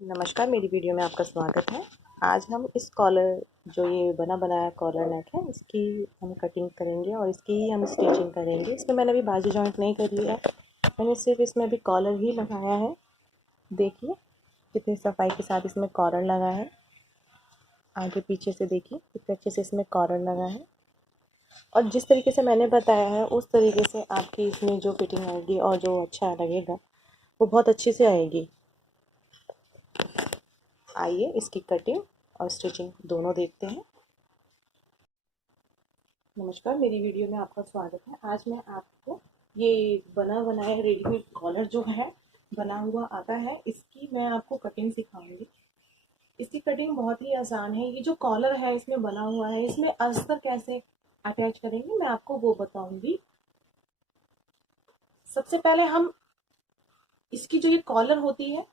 नमस्कार, मेरी वीडियो में आपका स्वागत है। आज हम इस कॉलर जो ये बना बनाया कॉलर नेक है, इसकी हम कटिंग करेंगे और इसकी ही हम स्टिचिंग करेंगे। इसमें मैंने अभी बाजू जॉइंट नहीं कर लिया है, मैंने सिर्फ इसमें अभी कॉलर ही लगाया है। देखिए कितनी सफाई के साथ इसमें कॉलर लगा है। आगे पीछे से देखिए कितने अच्छे से इसमें कॉलर लगा है। और जिस तरीके से मैंने बताया है उस तरीके से आपकी इसमें जो फिटिंग आएगी और जो अच्छा लगेगा वो बहुत अच्छे से आएगी। आइए इसकी कटिंग और स्टिचिंग दोनों देखते हैं। नमस्कार, मेरी वीडियो में आपका स्वागत है। आज मैं आपको ये बना बनाया रेडीमेड कॉलर जो है बना हुआ आता है, इसकी मैं आपको कटिंग सिखाऊंगी। इसकी कटिंग बहुत ही आसान है। ये जो कॉलर है इसमें बना हुआ है, इसमें अस्तर कैसे अटैच करेंगे मैं आपको वो बताऊंगी। सबसे पहले हम इसकी जो ये कॉलर होती है,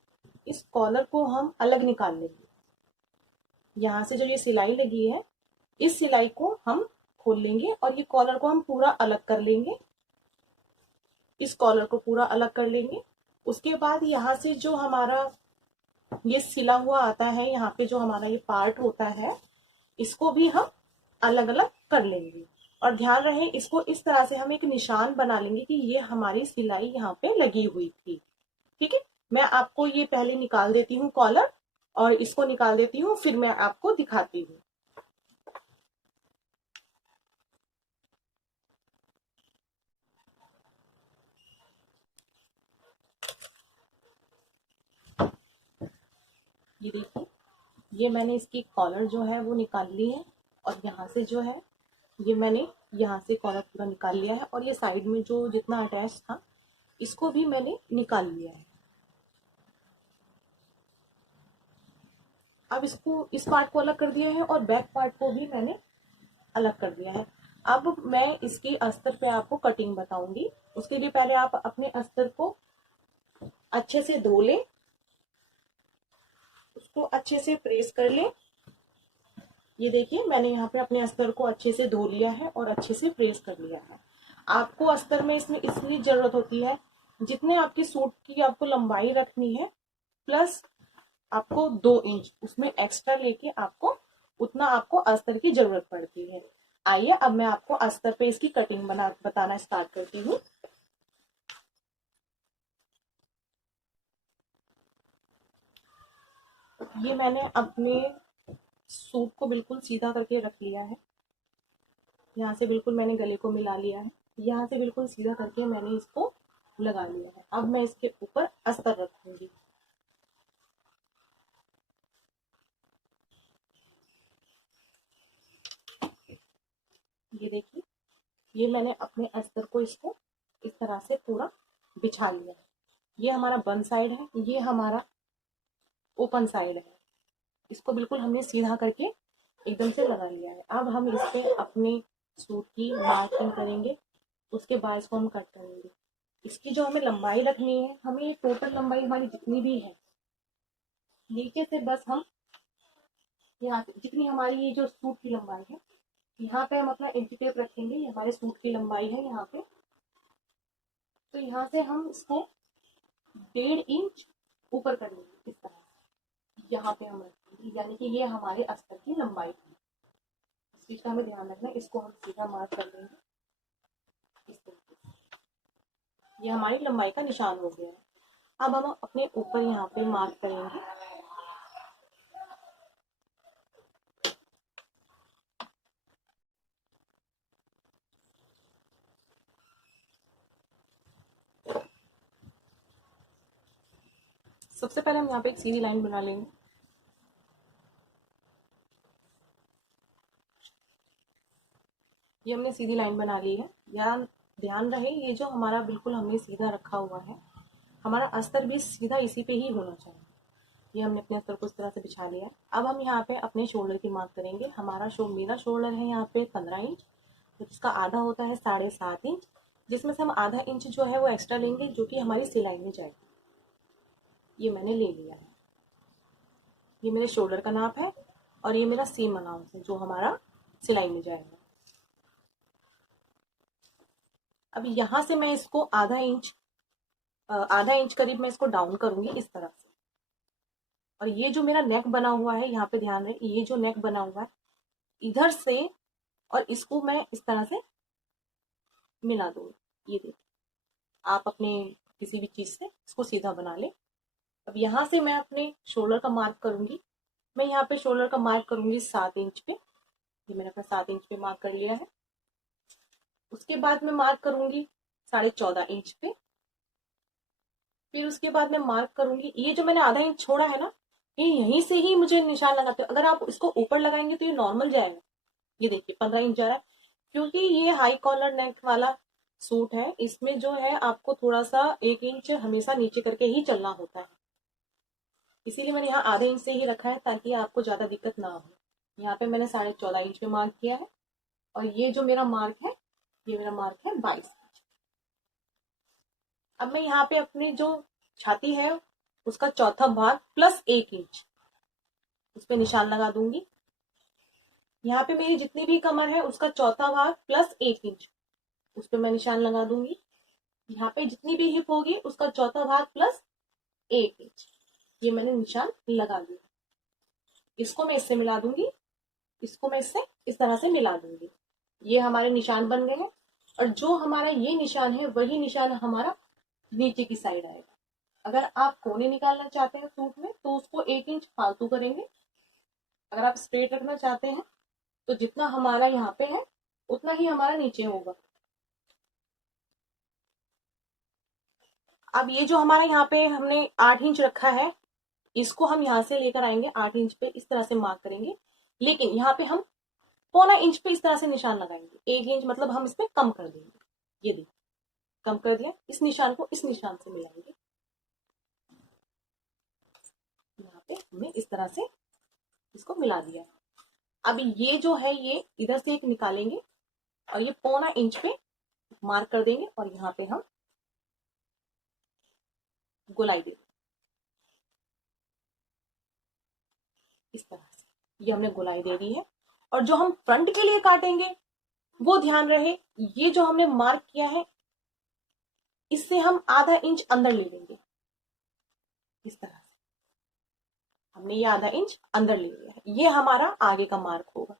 इस कॉलर को हम अलग निकाल लेंगे। यहाँ से जो ये सिलाई लगी है, इस सिलाई को हम खोल लेंगे और ये कॉलर को हम पूरा अलग कर लेंगे। इस कॉलर को पूरा अलग कर लेंगे। उसके बाद यहाँ से जो हमारा ये सिला हुआ आता है, यहाँ पे जो हमारा ये पार्ट होता है, इसको भी हम अलग अलग कर लेंगे। और ध्यान रहे, इसको इस तरह से हम एक निशान बना लेंगे कि ये हमारी सिलाई यहाँ पे लगी हुई थी। ठीक है, मैं आपको ये पहले निकाल देती हूँ कॉलर और इसको निकाल देती हूँ, फिर मैं आपको दिखाती हूँ। ये देखिए, ये मैंने इसकी कॉलर जो है वो निकाल ली है और यहाँ से जो है ये मैंने यहाँ से कॉलर पूरा निकाल लिया है और ये साइड में जो जितना अटैच था इसको भी मैंने निकाल लिया है। अब इसको इस पार्ट को अलग कर दिया है और बैक पार्ट को भी मैंने अलग कर दिया है। अब मैं इसकी अस्तर पे आपको कटिंग बताऊंगी। उसके लिए पहले आप अपने अस्तर को अच्छे से धो लें, उसको अच्छे से प्रेस कर लें। ये देखिए, मैंने यहाँ पे अपने अस्तर को अच्छे से धो लिया है और अच्छे से प्रेस कर लिया है। आपको अस्तर में इसमें इसलिए जरूरत होती है, जितने आपके सूट की आपको लंबाई रखनी है प्लस आपको 2 इंच उसमें एक्स्ट्रा लेके आपको उतना आपको अस्तर की जरूरत पड़ती है। आइए अब मैं आपको अस्तर पे इसकी कटिंग बताना स्टार्ट करती हूँ। ये मैंने अपने सूट को बिल्कुल सीधा करके रख लिया है। यहाँ से बिल्कुल मैंने गले को मिला लिया है। यहाँ से बिल्कुल सीधा करके मैंने इसको लगा लिया है। अब मैं इसके ऊपर अस्तर रखूंगी। ये देखिए, ये मैंने अपने अस्तर को इसको इस तरह से पूरा बिछा लिया है। ये हमारा बंद साइड है, ये हमारा ओपन साइड है। इसको बिल्कुल हमने सीधा करके एकदम से लगा लिया है। अब हम इस पे अपने सूट की मार्किंग करेंगे, उसके बाद इसको हम कट करेंगे। इसकी जो हमें लंबाई रखनी है, हमें टोटल लंबाई हमारी जितनी भी है, नीचे से बस हम यहाँ से जितनी हमारी ये जो सूट की लंबाई है, यहाँ पे हम अपना इंच टेप रखेंगे। ये हमारे सूट की लंबाई है यहाँ पे, तो यहाँ से हम इसको 1.5 इंच ऊपर कर लेंगे इस तरह से। यहाँ पे हम रखेंगे, यानी कि ये हमारे अस्तर की लंबाई है। इस चीज का हमें ध्यान रखना है। इसको हम सीधा मार्क कर लेंगे इस तरीके से। ये हमारी लंबाई का निशान हो गया है। अब हम अपने ऊपर यहाँ पे मार्क करेंगे। सबसे पहले हम यहाँ पे एक सीधी लाइन बना लेंगे। ये हमने सीधी लाइन बना ली है। ध्यान ध्यान रहे, ये जो हमारा बिल्कुल हमने सीधा रखा हुआ है, हमारा अस्तर भी सीधा इसी पे ही होना चाहिए। ये हमने अपने अस्तर को इस तरह से बिछा लिया है। अब हम यहाँ पे अपने शोल्डर की मार्क करेंगे। मेरा शोल्डर है यहाँ पे 15 इंच, तो इसका आधा होता है 7.5 इंच, जिसमें से हम आधा इंच जो है वो एक्स्ट्रा लेंगे, जो कि हमारी सिलाई में जाएगा। ये मैंने ले लिया है। ये मेरे शोल्डर का नाप है और ये मेरा सीम अलाउंस है जो हमारा सिलाई में जाएगा। अब यहाँ से मैं इसको आधा इंच करीब मैं इसको डाउन करूंगी इस तरह से, और ये जो मेरा नेक बना हुआ है, यहाँ पे ध्यान रहे, ये जो नेक बना हुआ है इधर से, और इसको मैं इस तरह से मिला दूंगी। ये देखिए, आप अपने किसी भी चीज से इसको सीधा बना ले। अब यहाँ से मैं अपने शोल्डर का मार्क करूंगी। मैं यहाँ पे शोल्डर का मार्क करूंगी 7 इंच पे। ये मैंने अपना 7 इंच पे मार्क कर लिया है। उसके बाद मैं मार्क करूंगी 14.5 इंच पे। फिर उसके बाद मैं मार्क करूंगी, ये जो मैंने आधा इंच छोड़ा है ना, ये यहीं से ही मुझे निशान लगाते हो। अगर आप इसको ऊपर लगाएंगे तो ये नॉर्मल जाएगा। ये देखिए 15 इंच जा रहा है, क्योंकि ये हाई कॉलर नेक वाला सूट है। इसमें जो है आपको थोड़ा सा 1 इंच हमेशा नीचे करके ही चलना होता है, इसीलिए मैंने यहाँ आधे इंच से ही रखा है ताकि आपको ज्यादा दिक्कत ना हो। यहाँ पे मैंने 14.5 इंच पे मार्क किया है, और ये जो मेरा मार्क है, ये मेरा मार्क है 22 इंच। अब मैं यहाँ पे अपनी जो छाती है उसका चौथा भाग प्लस 1 इंच उस पर निशान लगा दूंगी। यहाँ पे मेरी जितनी भी कमर है उसका चौथा भाग प्लस 1 इंच उस पर मैं निशान लगा दूंगी। यहाँ पे जितनी भी हिप होगी उसका चौथा भाग प्लस 1 इंच, ये मैंने निशान लगा दिया। इसको मैं इससे मिला दूंगी, इसको मैं इससे इस तरह से मिला दूंगी। ये हमारे निशान बन गए हैं, और जो हमारा ये निशान है वही निशान हमारा नीचे की साइड आएगा। अगर आप कोने निकालना चाहते हैं सूट में तो उसको 1 इंच फालतू करेंगे। अगर आप स्ट्रेट रखना चाहते हैं तो जितना हमारा यहाँ पे है उतना ही हमारा नीचे होगा। अब ये जो हमारा यहाँ पे हमने 8 इंच रखा है, इसको हम यहाँ से लेकर आएंगे 8 इंच पे, इस तरह से मार्क करेंगे। लेकिन यहाँ पे हम 1/4 इंच पे इस तरह से निशान लगाएंगे। 1 इंच मतलब हम इसमें कम कर देंगे। ये देखिए कम कर दिया। इस निशान को इस निशान से मिलाएंगे। यहाँ पे हमने इस तरह से इसको मिला दिया है। अब ये जो है ये इधर से एक निकालेंगे और ये 1/4 इंच पे मार्क कर देंगे, और यहाँ पे हम गोलाई दे देंगे इस तरह से। ये हमने गोलाई दे दी है। और जो हम फ्रंट के लिए काटेंगे वो ध्यान रहे, ये जो हमने मार्क किया है इससे हम आधा इंच अंदर ले लेंगे। इस तरह से हमने ये आधा इंच अंदर ले लिया है, ये हमारा आगे का मार्क होगा।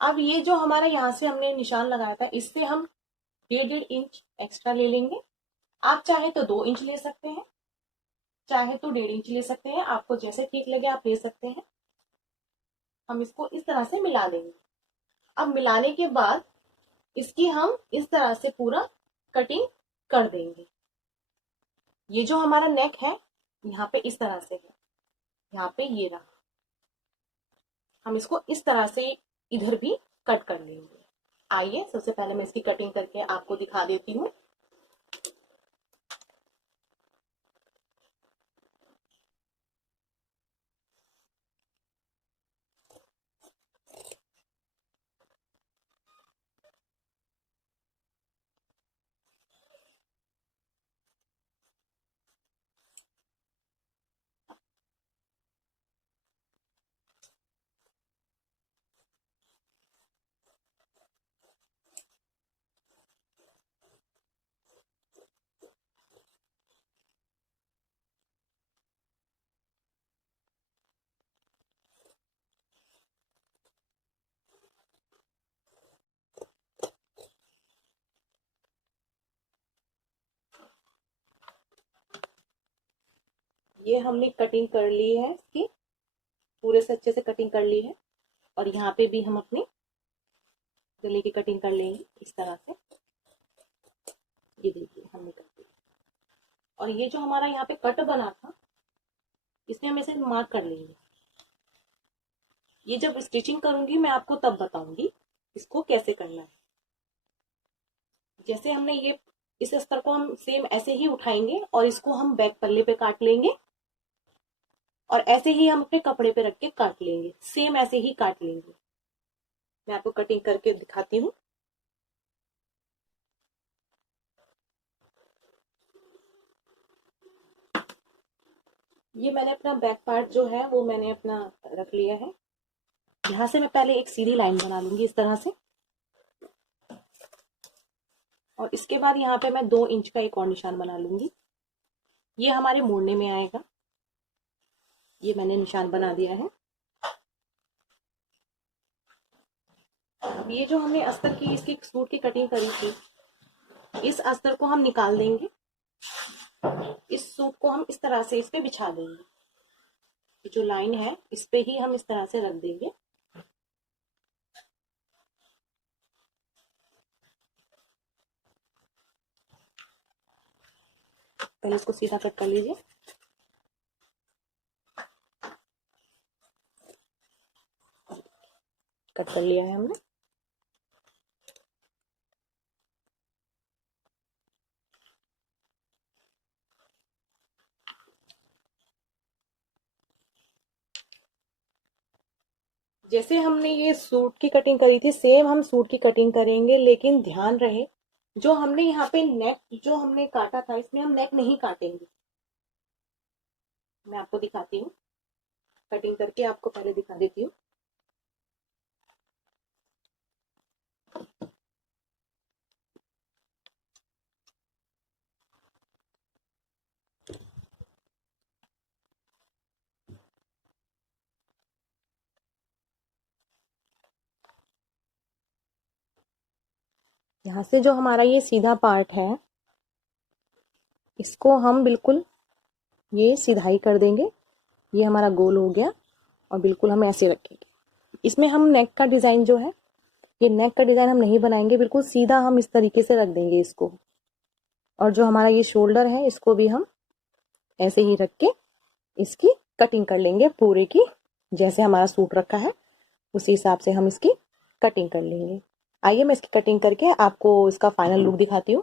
अब ये जो हमारा यहाँ से हमने निशान लगाया था इससे हम 1.5 इंच एक्स्ट्रा ले लेंगे। आप चाहे तो 2 इंच ले सकते हैं, चाहे तो 1.5 इंच ले सकते हैं, आपको जैसे ठीक लगे आप ले सकते हैं। हम इसको इस तरह से मिला देंगे। अब मिलाने के बाद इसकी हम इस तरह से पूरा कटिंग कर देंगे। ये जो हमारा नेक है यहाँ पे इस तरह से है, यहाँ पे ये रहा। हम इसको इस तरह से इधर भी कट कर लेंगे। आइए सबसे पहले मैं इसकी कटिंग करके आपको दिखा देती हूँ। ये हमने कटिंग कर ली है, इसकी पूरे से अच्छे से कटिंग कर ली है। और यहाँ पे भी हम अपनी गले की कटिंग कर लेंगे इस तरह से। ये देखिए हमने कर दिया। और ये जो हमारा यहाँ पे कट बना था इसमें हम इसे मार्क कर लेंगे। ये जब स्टिचिंग करूंगी मैं आपको तब बताऊंगी इसको कैसे करना है। जैसे हमने ये इस स्तर को हम सेम ऐसे ही उठाएंगे और इसको हम बैक पल्ले पे काट लेंगे, और ऐसे ही हम अपने कपड़े पे रख के काट लेंगे। सेम ऐसे ही काट लेंगे। मैं आपको कटिंग करके दिखाती हूँ। ये मैंने अपना बैक पार्ट जो है वो मैंने अपना रख लिया है। यहाँ से मैं पहले एक सीधी लाइन बना लूंगी इस तरह से, और इसके बाद यहाँ पे मैं 2 इंच का एक और निशान बना लूंगी। ये हमारे मोड़ने में आएगा। ये मैंने निशान बना दिया है। अब ये जो हमने अस्तर की इसकी सूट की कटिंग करी थी, इस अस्तर को हम निकाल देंगे। इस सूट को हम इस तरह से इस पे बिछा देंगे। ये जो लाइन है इस पे ही हम इस तरह से रख देंगे। पहले इसको सीधा कट कर लीजिए। कट कर लिया है हमने। जैसे हमने ये सूट की कटिंग करी थी, सेम हम सूट की कटिंग करेंगे, लेकिन ध्यान रहे जो हमने यहाँ पे नेक जो हमने काटा था, इसमें हम नेक नहीं काटेंगे। मैं आपको दिखाती हूँ, कटिंग करके आपको पहले दिखा देती हूँ। यहाँ से जो हमारा ये सीधा पार्ट है, इसको हम बिल्कुल ये सीधाई कर देंगे। ये हमारा गोल हो गया और बिल्कुल हम ऐसे रखेंगे। इसमें हम नेक का डिजाइन जो है, ये नेक का डिजाइन हम नहीं बनाएंगे, बिल्कुल सीधा हम इस तरीके से रख देंगे इसको। और जो हमारा ये शोल्डर है, इसको भी हम ऐसे ही रख के इसकी कटिंग कर लेंगे पूरे की। जैसे हमारा सूट रखा है उसी हिसाब से हम इसकी कटिंग कर लेंगे। आइए मैं इसकी कटिंग करके आपको इसका फाइनल लुक दिखाती हूँ।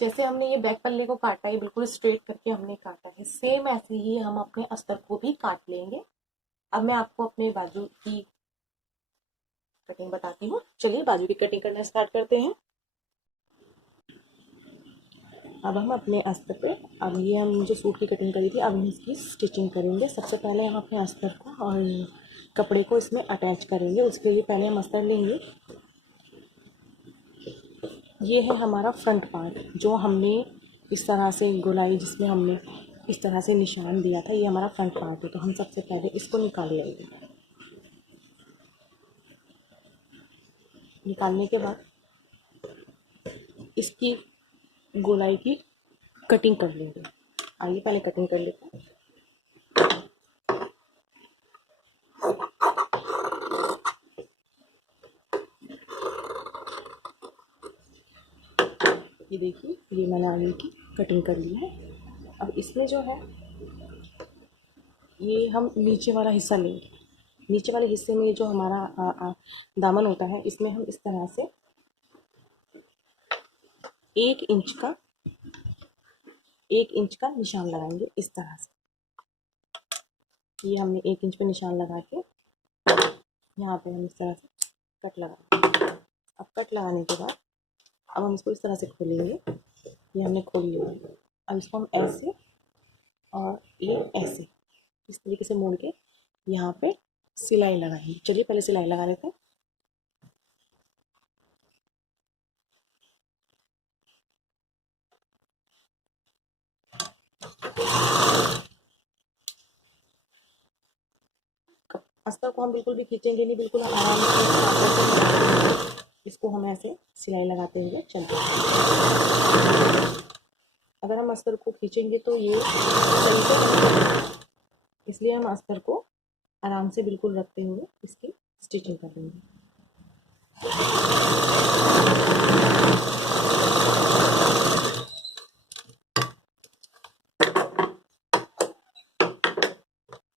जैसे हमने ये बैक पल्ले को काटा है, बिल्कुल स्ट्रेट करके हमने काटा है, सेम ऐसे ही हम अपने अस्तर को भी काट लेंगे। अब मैं आपको अपने बाजू की कटिंग बताती हूँ। चलिए बाजू की कटिंग करना स्टार्ट करते हैं। अब हम अपने अस्तर पे, अब ये हम जो सूट की कटिंग करी थी, अब हम इसकी स्टिचिंग करेंगे। सबसे पहले हम अपने अस्तर को और कपड़े को इसमें अटैच करेंगे। उसके लिए पहले हम अस्तर लेंगे। ये है हमारा फ्रंट पार्ट, जो हमने इस तरह से गोलाई जिसमें हमने इस तरह से निशान दिया था, ये हमारा फ्रंट पार्ट है। तो हम सबसे पहले इसको निकाल लेंगे। निकालने के बाद इसकी गोलाई की कटिंग कर लेंगे। आइए पहले कटिंग कर लेते हैं। ये देखिए, ये मैंने आगे की कटिंग कर ली है। अब इसमें जो है, ये हम नीचे वाला हिस्सा लेंगे। नीचे वाले हिस्से में जो हमारा दामन होता है, इसमें हम इस तरह से 1 इंच का निशान लगाएंगे इस तरह से। ये हमने 1 इंच पे निशान लगा के यहाँ पे हम इस तरह से कट लगाएंगे। अब कट लगाने के बाद अब हम इसको इस तरह से खोलेंगे। ये हमने खोल लिया। अब इसको हम ऐसे और ये ऐसे इस तरीके से मोड़ के यहाँ पे सिलाई लगाएंगे। चलिए पहले सिलाई लगा लेते हैं। अस्तर को हम बिल्कुल भी खींचेंगे नहीं, बिल्कुल आराम से इसको हम ऐसे सिलाई लगाते हुए चलते हैं। अगर हम अस्तर को खींचेंगे तो ये चलते, इसलिए हम अस्तर को आराम से बिल्कुल रखते हुए इसकी स्टिचिंग कर देंगे।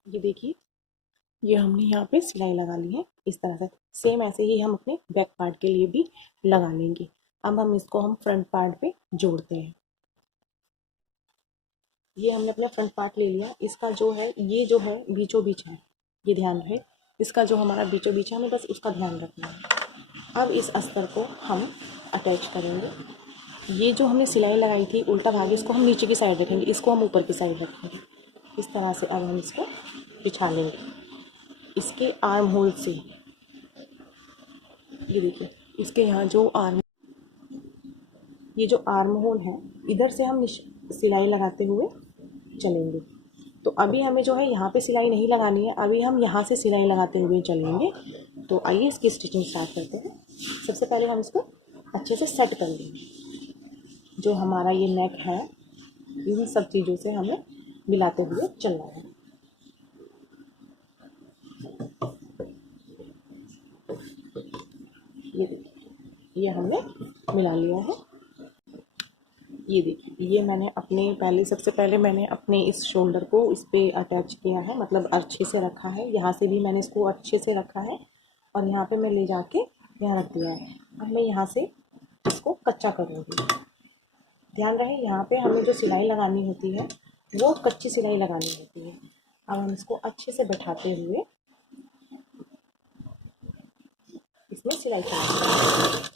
ये देखिए, ये हमने यहाँ पे सिलाई लगा ली है इस तरह से। सेम ऐसे ही हम अपने बैक पार्ट के लिए भी लगा लेंगे। अब हम इसको हम फ्रंट पार्ट पे जोड़ते हैं। ये हमने अपना फ्रंट पार्ट ले लिया। इसका जो है, ये जो है बीचों बीच है, ये ध्यान रहे, इसका जो हमारा बीचों बीच है, हमें बस उसका ध्यान रखना है। अब इस अस्तर को हम अटैच करेंगे। ये जो हमने सिलाई लगाई थी उल्टा भाग, इसको हम नीचे की साइड रखेंगे, इसको हम ऊपर की साइड रखेंगे। इस तरह से अब हम इसको बिछा लेंगे इसके आर्म होल से। ये देखिए, इसके यहाँ जो आर्म, ये जो आर्म होल है, इधर से हम सिलाई लगाते हुए चलेंगे। तो अभी हमें जो है यहाँ पे सिलाई नहीं लगानी है, अभी हम यहाँ से सिलाई लगाते हुए चलेंगे। तो आइए इसकी स्टिचिंग स्टार्ट करते हैं। सबसे पहले हम इसको अच्छे से सेट कर लेंगे। जो हमारा ये नेक है, इन सब चीज़ों से हमें मिलाते हुए चलना है। ये देखिए, ये हमने मिला लिया है। ये देखिए, ये मैंने सबसे पहले मैंने अपने इस शोल्डर को इस पे अटैच किया है, मतलब अच्छे से रखा है। यहाँ से भी मैंने इसको अच्छे से रखा है और यहाँ पे मैं ले जाके यहाँ रख दिया है। अब मैं यहाँ से इसको कच्चा करूँगी। ध्यान रहे, यहाँ पे हमें जो सिलाई लगानी होती है वो कच्ची सिलाई लगानी होती है। अब हम इसको अच्छे से बैठाते हुए इसमें सिलाई करेंगे।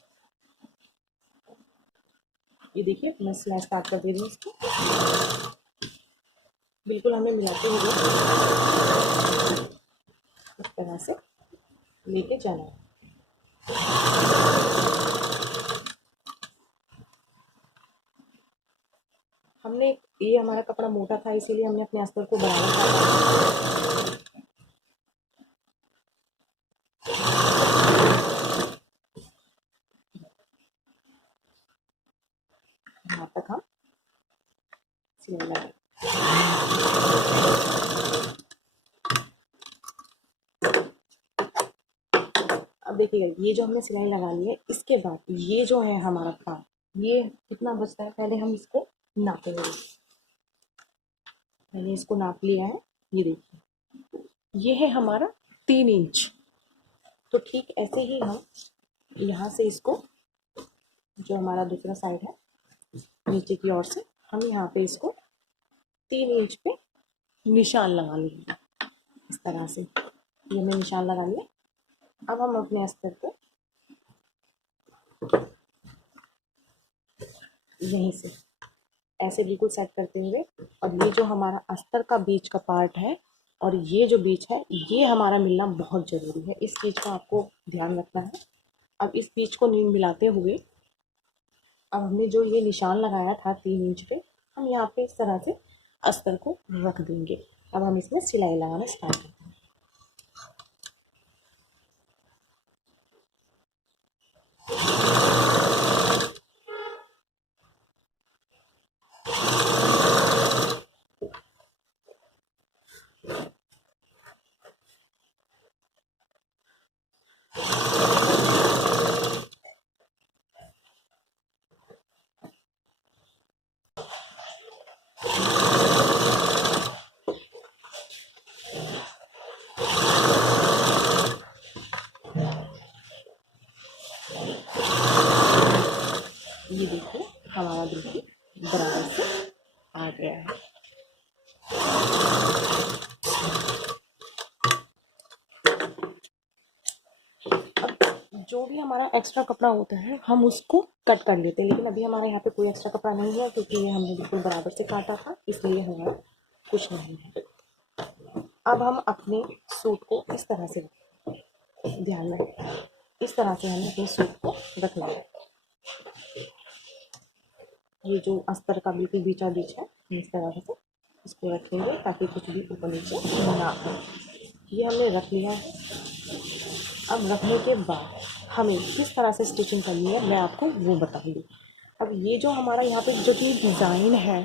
ये देखिए, मैं सिलाई स्टार्ट कर दे रही हूँ इसको। बिल्कुल हमें मिलाते हुए इस तरह से लेके जाना है। ये हमारा कपड़ा मोटा था, इसीलिए हमने अपने अस्तर को बढ़ाया था। यहाँ तक हम सिलाई लगाएंगे। अब देखिएगा, ये जो हमने सिलाई लगा ली है, इसके बाद ये जो है हमारा काम, ये कितना बचता है पहले हम इसको नापेंगे। मैंने इसको नाप लिया है, ये देखिए, ये है हमारा 3 इंच। तो ठीक ऐसे ही हम यहाँ से इसको, जो हमारा दूसरा साइड है नीचे की ओर से, हम यहाँ पे इसको 3 इंच पे निशान लगा लेंगे। इस तरह से ये हमने निशान लगा लिया। अब हम अपने अस्तर को यहीं से ऐसे बिल्कुल सेट करते हुए, और ये जो हमारा अस्तर का बीच का पार्ट है और ये जो बीच है, ये हमारा मिलना बहुत ज़रूरी है। इस चीज़ का आपको ध्यान रखना है। अब इस बीच को मिलाते हुए, अब हमने जो ये निशान लगाया था 3 इंच पे, हम यहाँ पे इस तरह से अस्तर को रख देंगे। अब हम इसमें सिलाई लगाना स्टार्ट करते हैं। ये देखिए, हमारा बिल्कुल बराबर से आ गया है। अब जो भी हमारा एक्स्ट्रा कपड़ा होता है हम उसको कट कर लेते हैं, लेकिन अभी हमारे यहाँ पे कोई एक्स्ट्रा कपड़ा नहीं है, क्योंकि ये हमने बिल्कुल बराबर से काटा था, इसलिए हमारा कुछ नहीं है। अब हम अपने सूट को इस तरह से, ध्यान में, इस तरह से हमें अपने सूट को रखना है। ये जो अस्तर का बिल्कुल बीचा बीच है, इस तरह से इसको रखेंगे ताकि कुछ भी ऊपर नीचे ना हो। ये हमने रख लिया है। अब रखने के बाद हमें किस तरह से स्टिचिंग करनी है मैं आपको वो बताऊंगी। अब ये जो हमारा यहाँ पे जो भी डिज़ाइन है,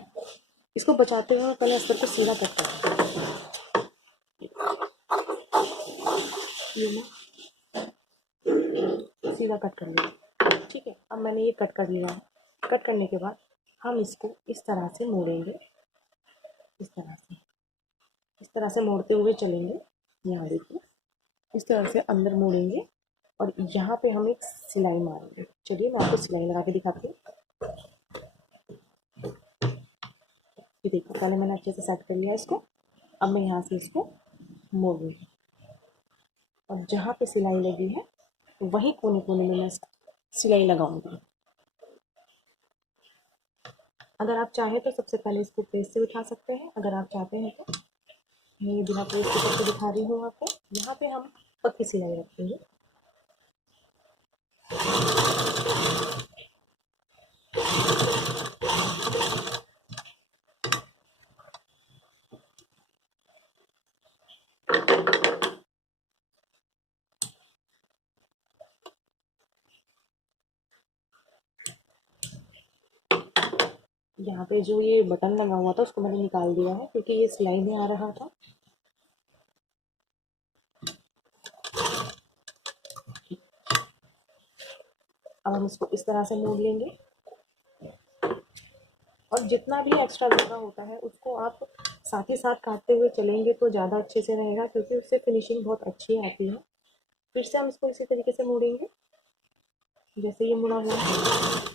इसको बचाते हुए पहले अस्तर को सीधा कट करते हैं। सीधा कट कर लिया, ठीक है। अब मैंने ये कट कर लिया है। कट करने के बाद हम इसको इस तरह से मोड़ेंगे, इस तरह से मोड़ते हुए चलेंगे। यहाँ देखिए, इस तरह से अंदर मोड़ेंगे और यहाँ पे हम एक सिलाई मारेंगे। चलिए मैं आपको सिलाई लगा के दिखाती हूँ। ये देखो, पहले मैंने अच्छे से सेट कर लिया इसको। अब मैं यहाँ से इसको मोड़ूंगी और जहाँ पे सिलाई लगी है वहीं कोने कोने में मैं सिलाई लगाऊंगी। अगर आप चाहें तो सबसे पहले इसको प्रेस से उठा सकते हैं। अगर आप चाहते हैं तो मैं बिना प्रेस के करके दिखा रही हूँ आपको। यहाँ पे हम पक्की सिलाई रखेंगे। यहाँ पे जो ये बटन लगा हुआ था उसको मैंने निकाल दिया है क्योंकि ये सिलाई में आ रहा था। अब हम इसको इस तरह से मोड़ लेंगे और जितना भी एक्स्ट्रा जगह होता है उसको आप साथ ही साथ काटते हुए चलेंगे तो ज़्यादा अच्छे से रहेगा, क्योंकि उससे फिनिशिंग बहुत अच्छी आती है। फिर से हम इसको इसी तरीके से मोड़ेंगे जैसे ये मुड़ा हुआ है।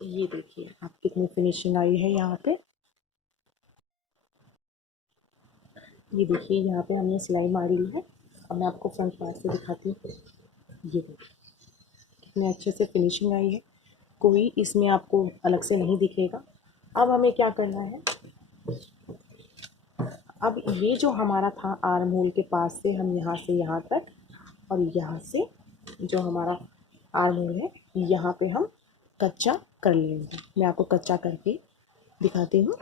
ये देखिए आप कितनी फिनिशिंग आई है यहाँ पे। ये देखिए यहाँ पे हमने सिलाई मारी है। अब मैं आपको फ्रंट पार्ट से दिखाती हूँ। ये देखिए कितने अच्छे से फिनिशिंग आई है, कोई इसमें आपको अलग से नहीं दिखेगा। अब हमें क्या करना है, अब ये जो हमारा था आर्म होल के पास से हम यहाँ से यहाँ तक और यहाँ से जो हमारा आर्म होल है यहाँ पे हम कच्चा कर लेंगे। मैं आपको कच्चा करके दिखाती हूँ।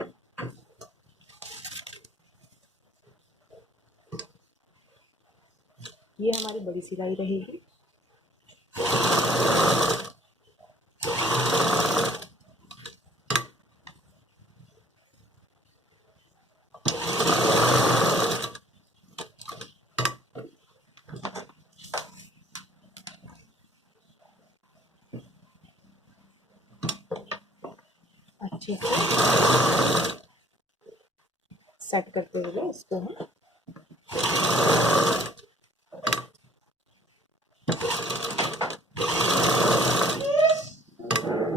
ये हमारी बड़ी सिलाई रहेगी। अच्छे से सेट करते हुए इसको हम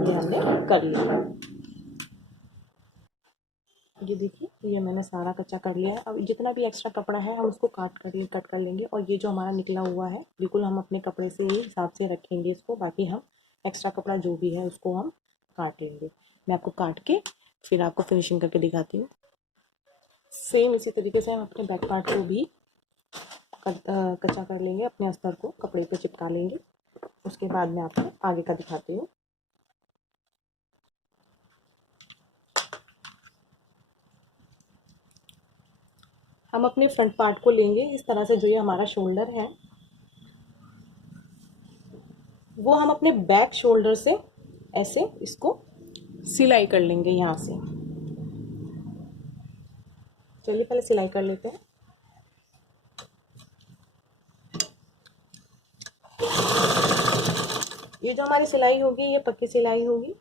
ये हमने कर लिया। ये देखिए ये मैंने सारा कच्चा कर लिया है। अब जितना भी एक्स्ट्रा कपड़ा है हम उसको कट कर लेंगे और ये जो हमारा निकला हुआ है बिल्कुल हम अपने कपड़े से ही हिसाब से रखेंगे इसको। बाकी हम एक्स्ट्रा कपड़ा जो भी है उसको हम काट लेंगे। मैं आपको काट के फिर आपको फिनिशिंग करके दिखाती हूँ। सेम इसी तरीके से हम अपने बैक पार्ट को भी कच्चा कर लेंगे, अपने अस्तर को कपड़े पर चिपका लेंगे। उसके बाद मैं आपको आगे का दिखाती हूँ। हम अपने फ्रंट पार्ट को लेंगे इस तरह से, जो ये हमारा शोल्डर है वो हम अपने बैक शोल्डर से ऐसे इसको सिलाई कर लेंगे यहाँ से। चलिए पहले सिलाई कर लेते हैं। ये जो हमारी सिलाई होगी ये पक्की सिलाई होगी।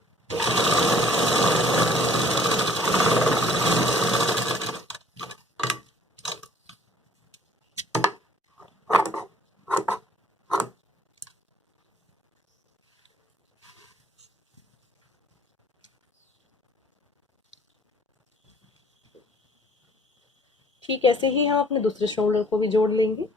ठीक ऐसे ही हम अपने दूसरे शोल्डर को भी जोड़ लेंगे।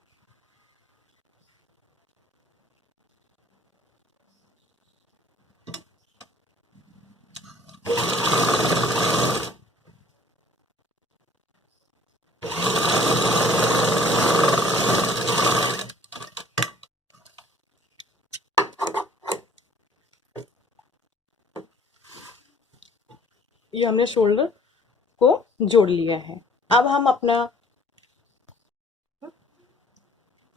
ये हमने शोल्डर को जोड़ लिया है। अब हम अपना,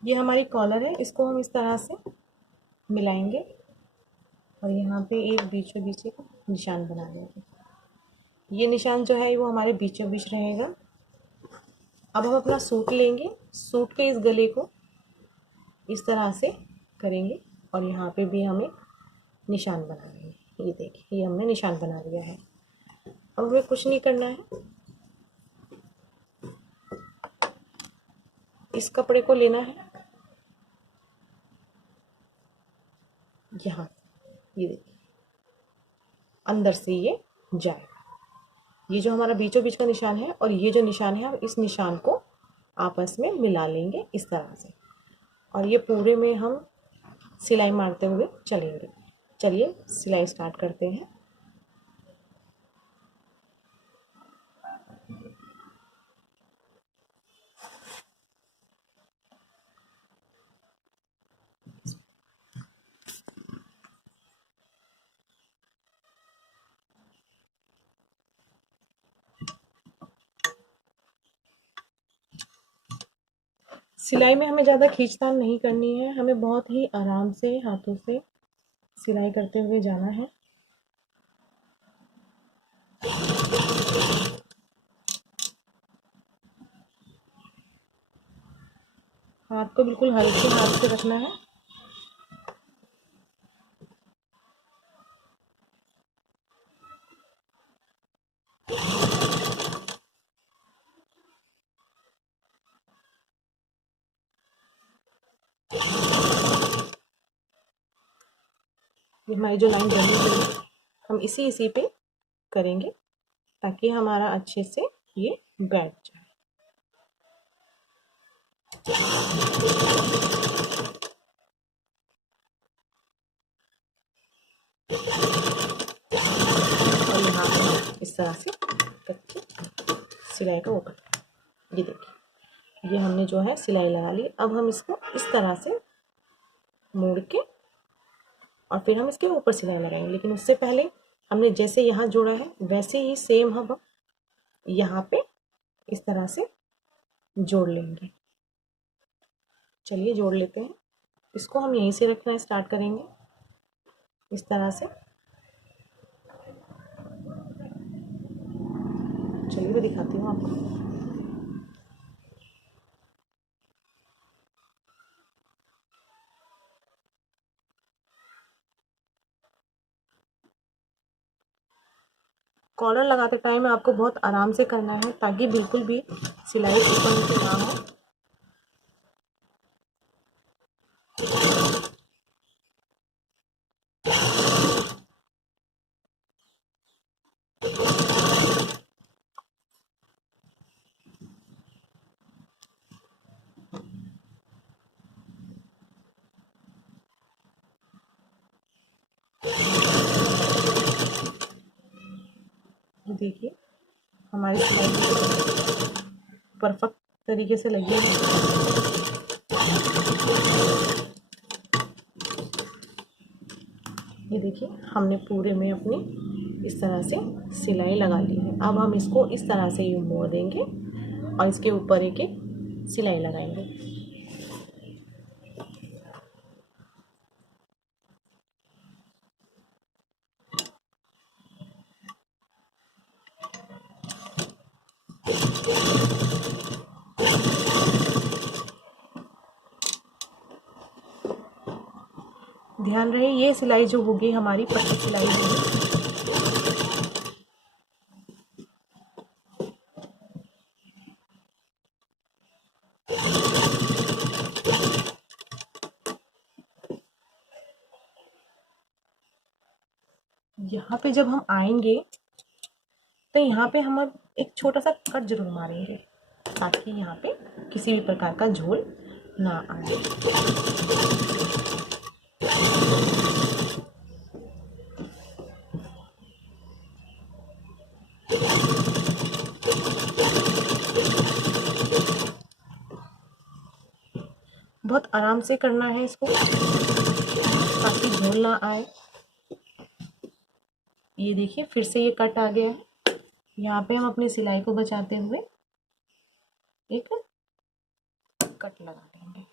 ये हमारी कॉलर है, इसको हम इस तरह से मिलाएंगे और यहाँ पे एक बीचों बीच एक निशान बना देंगे। ये निशान जो है वो हमारे बीचों बीच रहेगा। अब हम अपना सूट लेंगे, सूट के इस गले को इस तरह से करेंगे और यहाँ पे भी हमें निशान बना लेंगे। ये देखिए ये हमने निशान बना लिया है। अब हमें कुछ नहीं करना है, इस कपड़े को लेना है यहाँ, ये देखिए अंदर से ये जाएगा। ये जो हमारा बीचों बीच का निशान है और ये जो निशान है, हम इस निशान को आपस में मिला लेंगे इस तरह से और ये पूरे में हम सिलाई मारते हुए चलेंगे। चलिए सिलाई स्टार्ट करते हैं। सिलाई में हमें ज़्यादा खींचतान नहीं करनी है, हमें बहुत ही आराम से हाथों से सिलाई करते हुए जाना है। हाथ को बिल्कुल हल्के हाथ से रखना है। ये हमारी जो लाइन बनी हुई है हम इसी पे करेंगे ताकि हमारा अच्छे से ये बैठ जाए। और यहाँ पे इस तरह से कच्ची सिलाई का वो करना है। ये देखिए, ये हमने जो है सिलाई लगा ली। अब हम इसको इस तरह से मोड़ के और फिर हम इसके ऊपर सिलाई लगाएंगे, लेकिन उससे पहले हमने जैसे यहाँ जोड़ा है वैसे ही सेम हम यहाँ पे इस तरह से जोड़ लेंगे। चलिए जोड़ लेते हैं। इसको हम यहीं से रखना स्टार्ट करेंगे इस तरह से। चलिए मैं दिखाती हूँ आपको। कॉलर लगाते टाइम आपको बहुत आराम से करना है ताकि बिल्कुल भी सिलाई ऊपर नीचे ना हो। देखिए हमारी सिलाई परफेक्ट तरीके से लगी है। ये देखिए हमने पूरे में अपनी इस तरह से सिलाई लगा ली है। अब हम इसको इस तरह से यूँ मोड़ देंगे और इसके ऊपर एक एक सिलाई लगाएंगे। ध्यान रहे ये सिलाई जो होगी हमारी पट्टी सिलाई होगी। यहाँ पे जब हम आएंगे तो यहाँ पे हम अब एक छोटा सा कट जरूर मारेंगे ताकि यहाँ पे किसी भी प्रकार का झोल ना आए। बहुत आराम से करना है इसको ताकि झोल ना आए। ये देखिए फिर से ये कट आ गया है। यहाँ पे हम अपनी सिलाई को बचाते हुए एक कट लगा देंगे।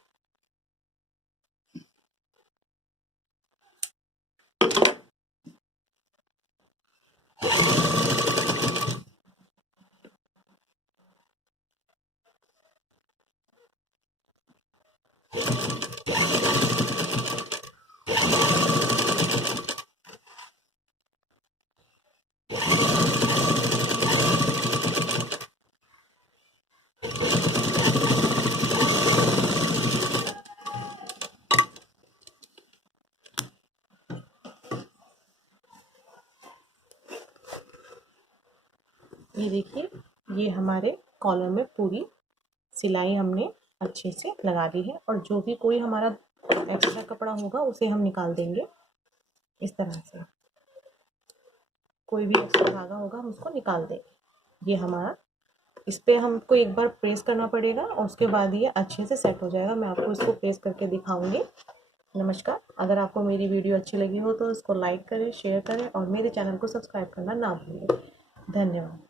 ये देखिए ये हमारे कॉलर में पूरी सिलाई हमने अच्छे से लगा दी है और जो भी कोई हमारा एक्स्ट्रा कपड़ा होगा उसे हम निकाल देंगे। इस तरह से कोई भी एक्स्ट्रा धागा होगा हम उसको निकाल देंगे। ये हमारा इस पर हमको एक बार प्रेस करना पड़ेगा और उसके बाद ये अच्छे से सेट हो जाएगा। मैं आपको इसको प्रेस करके दिखाऊंगी। नमस्कार, अगर आपको मेरी वीडियो अच्छी लगी हो तो इसको लाइक करें, शेयर करें और मेरे चैनल को सब्सक्राइब करना ना भूलें। धन्यवाद।